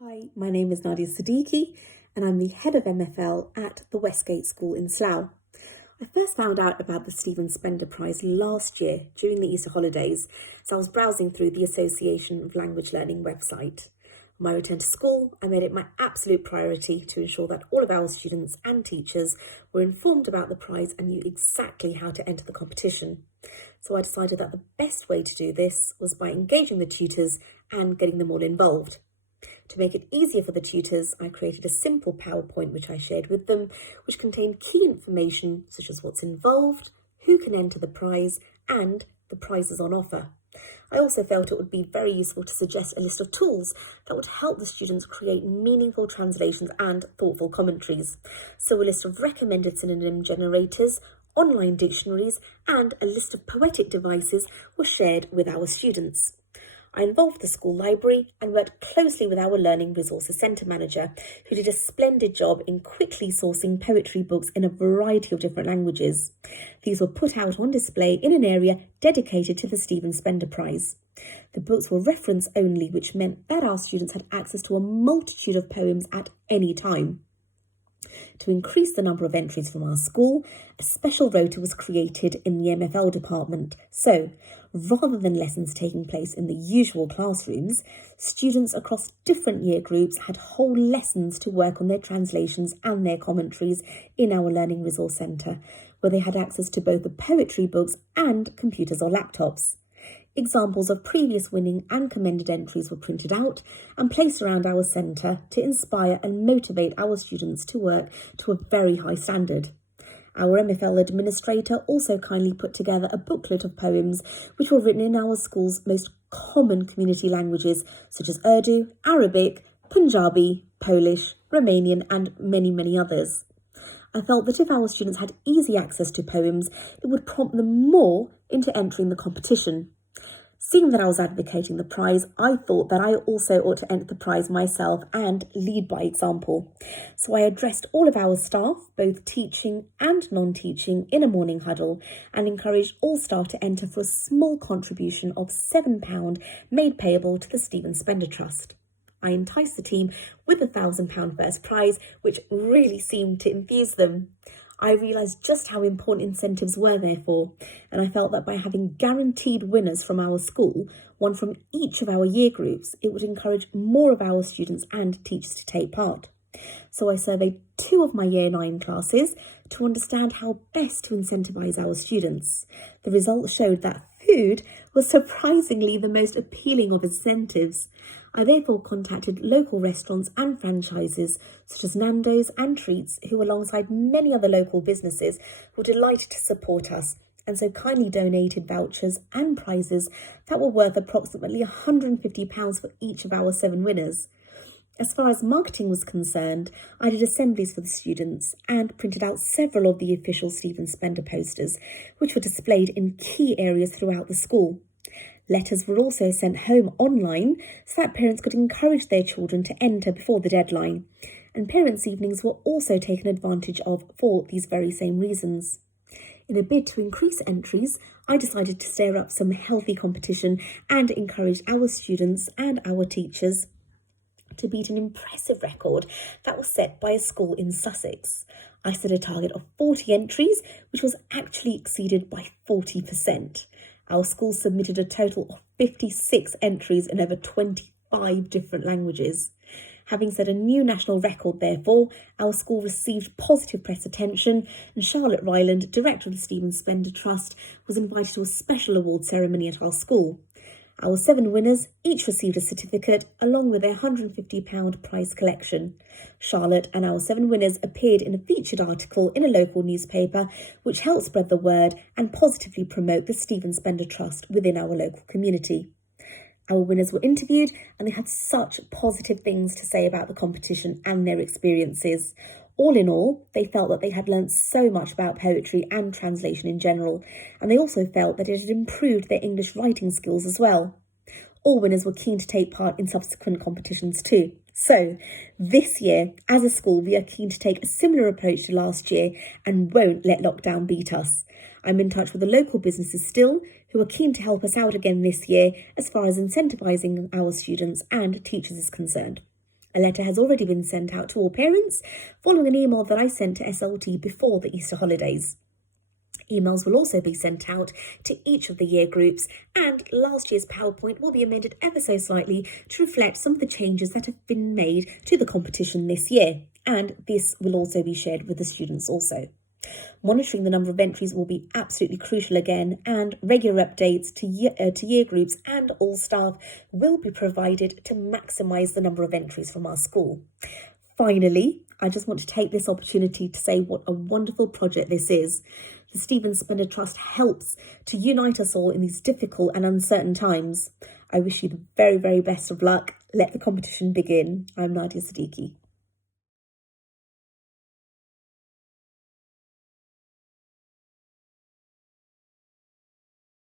Hi, my name is Nadia Siddiqui and I'm the head of MFL at the Westgate School in Slough. I first found out about the Stephen Spender Prize last year during the Easter holidays, so I was browsing through the Association of Language Learning website. On my return to school, I made it my absolute priority to ensure that all of our students and teachers were informed about the prize and knew exactly how to enter the competition. So I decided that the best way to do this was by engaging the tutors and getting them all involved. To make it easier for the tutors, I created a simple PowerPoint which I shared with them, which contained key information such as what's involved, who can enter the prize, and the prizes on offer. I also felt it would be very useful to suggest a list of tools that would help the students create meaningful translations and thoughtful commentaries. So a list of recommended synonym generators, online dictionaries, and a list of poetic devices were shared with our students. I involved the school library and worked closely with our Learning Resources Centre manager, who did a splendid job in quickly sourcing poetry books in a variety of different languages. These were put out on display in an area dedicated to the Stephen Spender Prize. The books were reference only, which meant that our students had access to a multitude of poems at any time. To increase the number of entries from our school, a special rota was created in the MFL department. So, rather than lessons taking place in the usual classrooms, students across different year groups had whole lessons to work on their translations and their commentaries in our Learning Resource Centre, where they had access to both the poetry books and computers or laptops. Examples of previous winning and commended entries were printed out and placed around our centre to inspire and motivate our students to work to a very high standard. Our MFL administrator also kindly put together a booklet of poems which were written in our school's most common community languages such as Urdu, Arabic, Punjabi, Polish, Romanian and many others. I felt that if our students had easy access to poems, it would prompt them more into entering the competition. Seeing that I was advocating the prize, I thought that I also ought to enter the prize myself and lead by example. So I addressed all of our staff, both teaching and non-teaching, in a morning huddle and encouraged all staff to enter for a small contribution of £7 made payable to the Stephen Spender Trust. I enticed the team with a £1,000 first prize, which really seemed to enthuse them. I realised just how important incentives were therefore, and I felt that by having guaranteed winners from our school, one from each of our year groups, it would encourage more of our students and teachers to take part. So I surveyed 2 of my Year 9 classes to understand how best to incentivise our students. The results showed that food was surprisingly the most appealing of incentives. I therefore contacted local restaurants and franchises such as Nando's and Treats, who alongside many other local businesses were delighted to support us and so kindly donated vouchers and prizes that were worth approximately £150 for each of our 7 winners. As far as marketing was concerned, I did assemblies for the students and printed out several of the official Stephen Spender posters, which were displayed in key areas throughout the school. Letters were also sent home online so that parents could encourage their children to enter before the deadline, and parents' evenings were also taken advantage of for these very same reasons. In a bid to increase entries, I decided to stir up some healthy competition and encourage our students and our teachers to beat an impressive record that was set by a school in Sussex. I set a target of 40 entries, which was actually exceeded by 40%. Our school submitted a total of 56 entries in over 25 different languages. Having set a new national record, therefore, our school received positive press attention, and Charlotte Ryland, director of the Stephen Spender Trust, was invited to a special award ceremony at our school. Our 7 winners each received a certificate along with their £150 prize collection. Charlotte and our 7 winners appeared in a featured article in a local newspaper, which helped spread the word and positively promote the Stephen Spender Trust within our local community. Our winners were interviewed and they had such positive things to say about the competition and their experiences. All in all, they felt that they had learnt so much about poetry and translation in general, and they also felt that it had improved their English writing skills as well. All winners were keen to take part in subsequent competitions too. So, this year, as a school, we are keen to take a similar approach to last year and won't let lockdown beat us. I'm in touch with the local businesses still, who are keen to help us out again this year as far as incentivising our students and teachers is concerned. A letter has already been sent out to all parents following an email that I sent to SLT before the Easter holidays. Emails will also be sent out to each of the year groups, and last year's PowerPoint will be amended ever so slightly to reflect some of the changes that have been made to the competition this year, and this will also be shared with the students also. Monitoring the number of entries will be absolutely crucial again, and regular updates to year groups and all staff will be provided to maximise the number of entries from our school. Finally, I just want to take this opportunity to say what a wonderful project this is. The Stephen Spender Trust helps to unite us all in these difficult and uncertain times. I wish you the very, very best of luck. Let the competition begin. I'm Nadia Siddiqui.